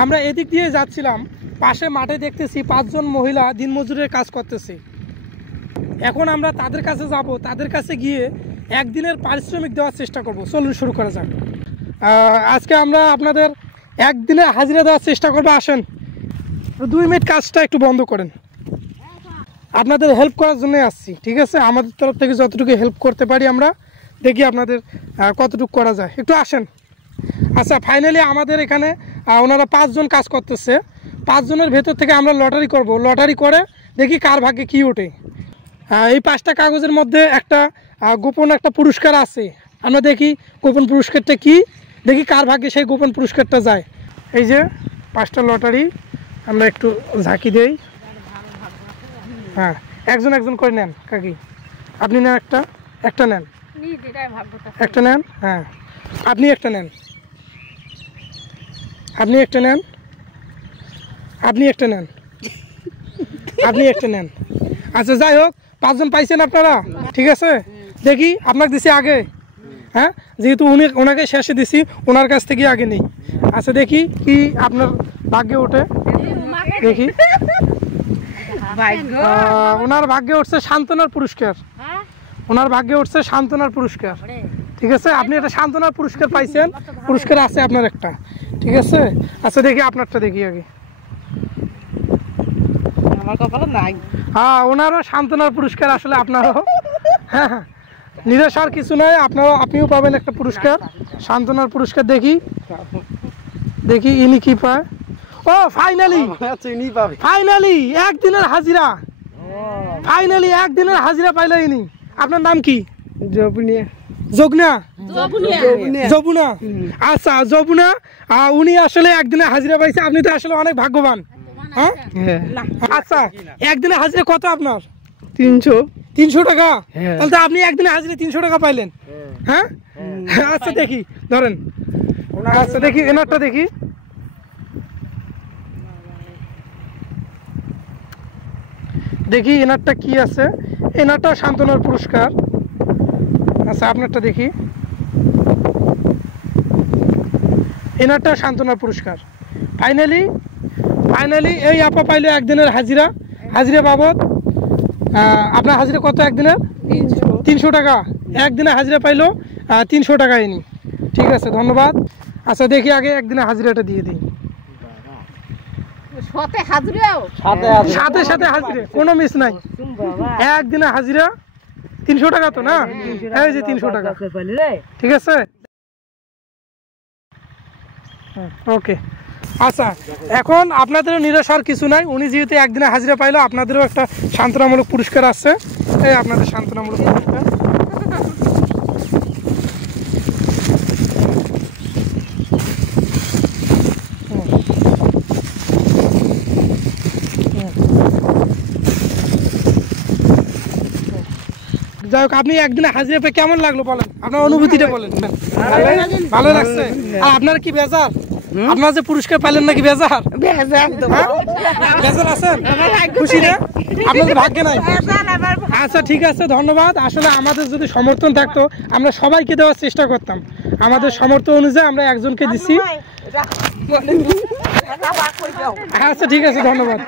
আমরা এদিক দিয়ে যাচ্ছিলাম, পাশে মাঠে দেখতেছি 5 জন মহিলা দিনমজুরের কাজ করতেছে। এখন আমরা তাদের কাছে যাব, তাদের কাছে গিয়ে একদিনের পারিশ্রমিক দেওয়ার চেষ্টা করব। চলুন শুরু করা যাক। আজকে আমরা আপনাদের একদিনের হাজিরা দেওয়ার চেষ্টা করবো। আসেন, 2 মিনিট কাজটা একটু বন্ধ করেন। আপনাদের হেল্প করার জন্য আসছি, ঠিক আছে? আমাদের তরফ থেকে যতটুকু হেল্প করতে পারি আমরা দেখি আপনাদের কতটুকু করা যায়। একটু আসেন। আচ্ছা, ফাইনালি আমাদের এখানে ওনারা 5 জন কাজ করতেছে। 5 জনের ভেতর থেকে আমরা লটারি করব। লটারি করে দেখি কার ভাগ্যে কী ওঠে। এই 5টা কাগজের মধ্যে একটা গোপন একটা পুরস্কার আছে। আমরা দেখি গোপন পুরস্কারটা কি, দেখি কার ভাগ্যে সেই গোপন পুরস্কারটা যায়। এই যে 5টা লটারি, আমরা একটু ঝাঁকি দেই। হ্যাঁ, একজন একজন করে নেন। কাকি আপনি নেন, একটা নেন, একটা নেন। হ্যাঁ, আপনি একটা নেন, আপনি একটা নেন, আপনি একটা নেন, আপনি একটা নেন। আচ্ছা, যাই হোক, 5 জন পাইছেন আপনারা, ঠিক আছে? দেখি আপনাকে দিছি আগে, হ্যাঁ, যেহেতু ওনাকে শেষে দিছি, ওনার কাছ থেকে আগে নেই। আচ্ছা, দেখি কি আপনার ভাগ্যে ওঠে। দেখি ওনার ভাগ্যে উঠছে সান্ত্বনার পুরস্কার। ওনার ভাগ্যে উঠছে সান্ত্বনার পুরস্কার, ঠিক আছে? আপনি একটা সান্ত্বনার পুরস্কার পাইছেন, পুরস্কার আছে আপনার একটা, ঠিক আছে? আচ্ছা, দেখি আপনারটা দেখি আগে। হ্যাঁ, ওনারও সান্ত্বনার পুরস্কার, আসলে আপনারও। হ্যাঁ হ্যাঁ, নিরাশ আর কিছু নয়, আপনিও পাবেন একটা পুরস্কার, সান্ত্বনার পুরস্কার। দেখি দেখি ইনি কি পায়। ও ফাইনালি, ফাইনালি একদিনের হাজিরা, ফাইনালি একদিনের হাজিরা পাইলো ইনি। আপনার নাম কি? জবনা, জবুনা। আচ্ছা, জবুনা, উনি আসলে একদিনে হাজিরা পাইছে। আপনি তো আসলে অনেক ভাগ্যবান। হ্যাঁ, আচ্ছা, একদিনে হাজিরা কত আপনার? 300 টাকা। তাহলে তো আপনি একদিনে হাজিরা 300 টাকা পাইলেন। হ্যাঁ, আচ্ছা, দেখি ধরেন। আচ্ছা, দেখি এনারটা দেখি। দেখি এনারটা কি আছে। এনারটা সান্ত্বনার পুরস্কার। আচ্ছা, আপনারটা দেখি। এনারটা সান্ত্বনার পুরস্কার। ফাইনালি এই আপা পাইলো একদিনের হাজিরা, হাজিরা বাবদ। আপনার হাজিরা কত একদিনের? 300 টাকা। একদিনে হাজিরা পাইলো 300 টাকা ইনি, ঠিক আছে, ধন্যবাদ। আচ্ছা, দেখি আগে একদিনে হাজিরাটা দিয়ে দিই। সাথে সাথে হাজিরা, কোনো মিস নাই। একদিনে হাজিরা 300 টাকা তো না? এই যে 300 টাকা, ঠিক আছে, ওকে। আচ্ছা, এখন আপনাদেরও নিরাশ আর কিছু নাই। উনি যেহেতু একদিনে হাজিরা পাইলো, আপনাদেরও একটা সান্ত্বনামূলক পুরস্কার আসছে। এই আপনাদের সান্ত্বনামূলক পুরস্কার। যাই হোক, আপনি একদিনে হাজিরা পেয়ে কেমন লাগলো বলেন, আপনার অনুভূতিটা বলেন। ভালো লাগছে? আর আপনার কি বেজার? আপনার যে পুরস্কার পাইলেন নাকি বেজার? বেজার আছেন? খুশি না? আপনাদের ভাগ্যে নাই। আচ্ছা, ঠিক আছে, ধন্যবাদ। আসলে আমাদের যদি সমর্থন থাকতো আমরা সবাইকে দেওয়ার চেষ্টা করতাম। আমাদের সমর্থন অনুযায়ী আমরা একজনকে দিচ্ছি। আচ্ছা, ঠিক আছে, ধন্যবাদ।